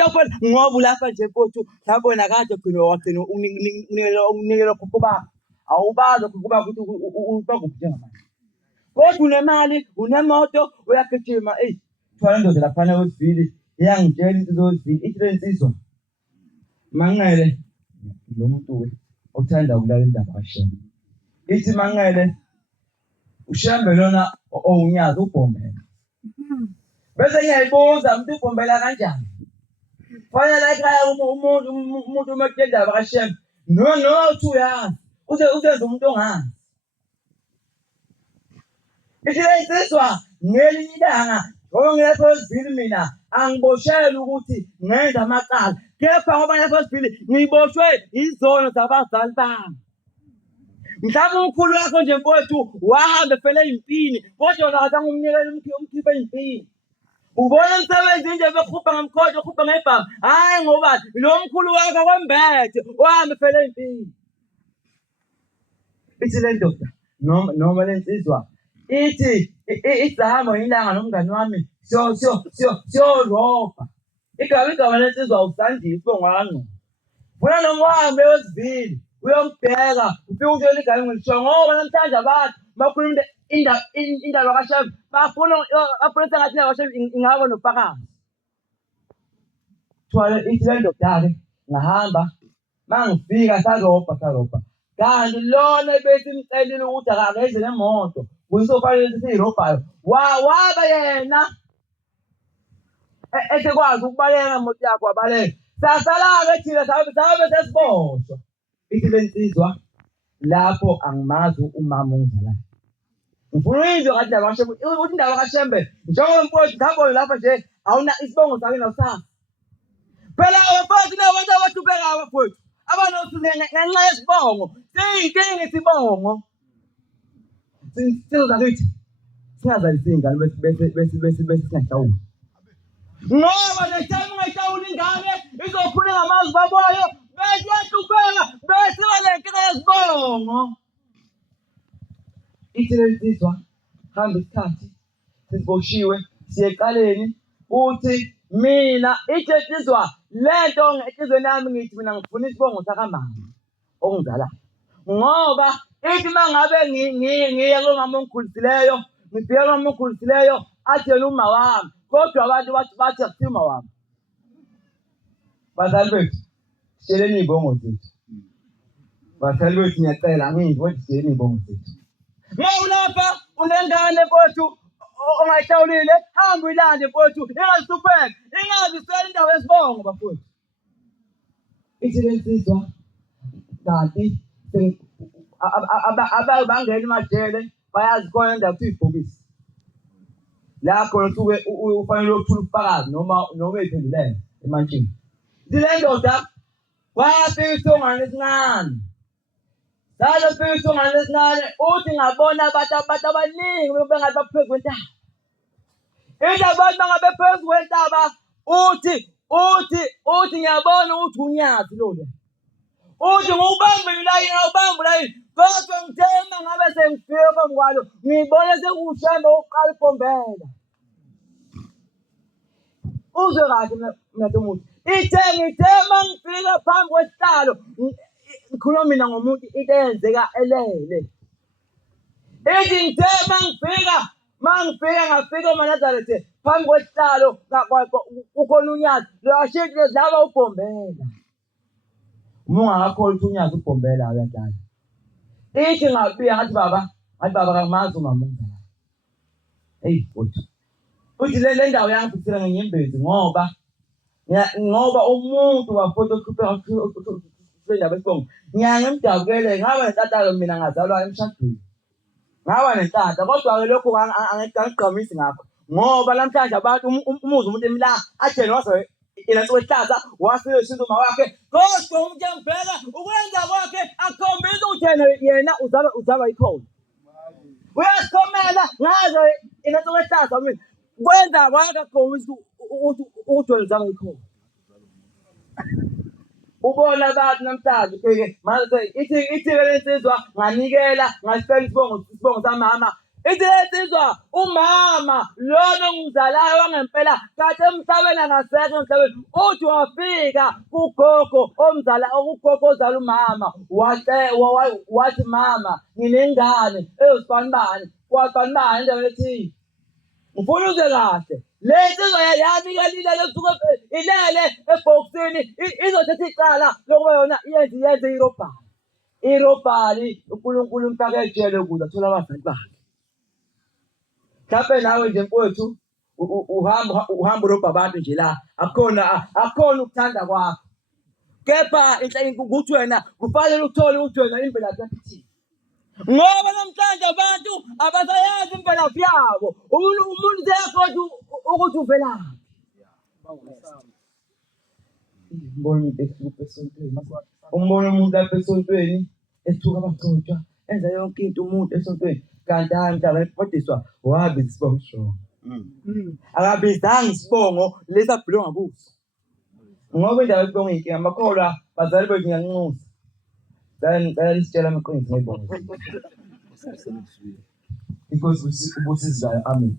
Mhlawumbe ngoba ulapha nje mfowethu mhlawumbe wena kade wagcina unikela kuba awubazi ukuba ukuthi ubakuphi njengamanje. Kodwa unemali, unemoto, uyagijima, thwala indoda laphana wesivili, iyangitshela insizwa wesivili, ithi le nsizwa, Mangele, lo muntu-ke othanda ukulala indaba kaShembe. Ithi Mangele, uShembe lona owunyazi ubhombela. Bese ngiyayibuza, umuntu ubhombela kanjani? Fanele ekhaya umuntu uma kuthe indaba kaShembe, noma uthi uyazi, uzenza umuntu ongazi. Ithi le nsizwa ngelinye ilanga ngoba ngilapho esivili mina angibosheli ukuthi ngenza amacala, kepha ngoba ngilapho esivili ngiboshwe izono zabazali bami. Mhlawumbe umkhulu wakho nje mfowethu wahamba efele impini, kodwa wona akazange umnikele umkhiphe impini. Ubona emsebenzini nje bekhupha ngamkhojo, ukhupha ngebhamu. Hhayi ngoba lo mkhulu wakho kwembethe wahamba efele impini. Ithi le ndoda noma le nsizwa ithi isahamba ilanga nomngani wami siyolobha. Igama lensizwa uSandile Sibongwangco. Funa noma uhambe wesivili uyomubheka, ufike utshela igama ngilisho ngoba namhlanje abantu bakhuluma indaba kaShembe, bafuna sengathi indaba kaShembe ingaba nofakazi. Thwala ithi le ndoda-ke ngahamba, mangifika salobha. Kanti lona ebesimcelile ukuthi akageze nemoto, kuyisofanele siyirobhayo, waba yena esekwazi ukubaleka ngemoto yakho wabaleka. Sasala-ke thina sabe sesiboshwa. Ithi le nsizwa lapho angimazi umama ongizalayo. Ngifuna uyizwe ngathi indaba kaShembe, uthi indaba kaShembe njengoba mfowethu ngihamba lapha nje awuna isibongo sakhe nawusazi. Phela mfowethu nabantu abahluphekayo bafowethu abanothi ngenxa yesibongo siyinkinga isibongo. Singazakithi singazalisa iy'ngane bese singahlawuli. Ngoba nesithathu ungayihlawuli ingane izophula ngamazwi baboyo bese iyahlupheka bese iba nenkinga yesibongo. Ithi le nsizwa hamba isikhathi sesiboshiwe siye eqaleni uthi mina ithi nsizwa lento enhlizweni yami ngithi mina ngifuna isibongo sakamama ongizalayo. Ngoba ithi mangabe ngiye kumama ongikhulisileyo, ngibheke kumama ongikhulisileyo athi yena uma wami, kodwa abantu bathi akusiyo uma wami. Bazali bethu, sitsheleni iy'bongo zethu. Bazali bethu ngiyacela angizwe ukuthi sitsheleni iy'bongo zethu. Uma ulapha unengane mfowethu ongayihlawulile, hamba uyilande mfowethu, ingazihlupheki, ingaziswela indawo yesibongo bafowethu. Ithi le nsizwa kanti bangena emajele bayazi khona indawo kuthiwa ibhokisi. La khona usuke ufanele uthule ubufakazi noma ey'phendulele emantshini. Ithi le ndoda kwafika isithongwane esincane. Saze sifika isithongwane esincane uthi ngabona abantu abaningi bengathi baphezu kwentaba. Ithi abantu bangabe phezu kwentaba uthi ngiyabona ukuthi unyazi lolu. Uthi ngubambe ulayini, kodwa ngithe uma ngabe sengifika phambi kwalo ngibone sekuwuShembe oqala ibhombela. Uzwe kahle mnatomuthi. Ngithe uma ngifika phambi kwesihlalo, ngikhuluma mina ngomuntu into eyenzeka elele. Ithi ngithe ngafika uManazarethe phambi kwesihlalo ukhona unyazi, lwashintsha lezi laba ubhombela. Uma ungakakholwa ukuthi unyazi ubhombela uyadala. Ithi ngafika ngathi baba kangimazi umama ongizalayo. Eyi mfowethu, uthi le ndawo yangiphisela ngenyembezi ngoba umuntu bafowethu oqhupheka indaba yesibongo ngiyangimdabukele. Ngaba nentatalo mina ngazalwa emshadweni, ngaba nentatha, kodwa-ke lokhu angigqamisi ngakho ngoba namhlanje abantu umuzi umuntu emila atshele wase yena sowehlaza wasiyoshiza uma wakhe, kodwa umuntu engibheka ukwenza kwakhe akukhombisa ukuthi yena uzalwa ikhona. Uyasikhomela ngaze yena sowehlaza mina kwenza kwakhe akukhombisa ukuthi wena uzalwa ikhona. Ubona abantu namhlanje pheke manje ithi le nsizwa nganikela ngasicela isibongo samama, ithi lensizwa umama lona ongizalayo wangempela kade emhlabeni angasekho emhlabeni uthi wafika kugogo ugogo ozala umama wathi mama nginengane eyosibanibani kwabanibani endaweni ethile ngifuna uze kahle lensizwa yanika ilele esuke ilele ebhokisini izothatha icala lokuba yona yenze irobhali uNkulunkulu umfake ejele ukuze athole abazali bakhe. Mhlawumbe nawe nje mfowethu uhamba urobha abantu nje la akukhona ukuthanda kwakho, kepha ukuthi wena kufanele uthole ukuthi wena imvelaphi yakho ithini, ngoba namhlanje abantu abasayazi imvelaphi yabo. Umuntu uyakhohlwa ukuthi uvelaphi. Umbona umuntu lapha esontweni ethuka abagcotshwa enza yonke into umuntu esontweni, kanti hayi mhlawumbe efundiswa wabiza isibongo strong. Akabizanga isibongo lesi abhilonga kuso, ngoba indawo yesibongo inkinga. Amakholwa bazali bethu ngiyanxusa, ngicela lisitshela amaqiniso ngebongo. Inkosi ubusizwe. Amen.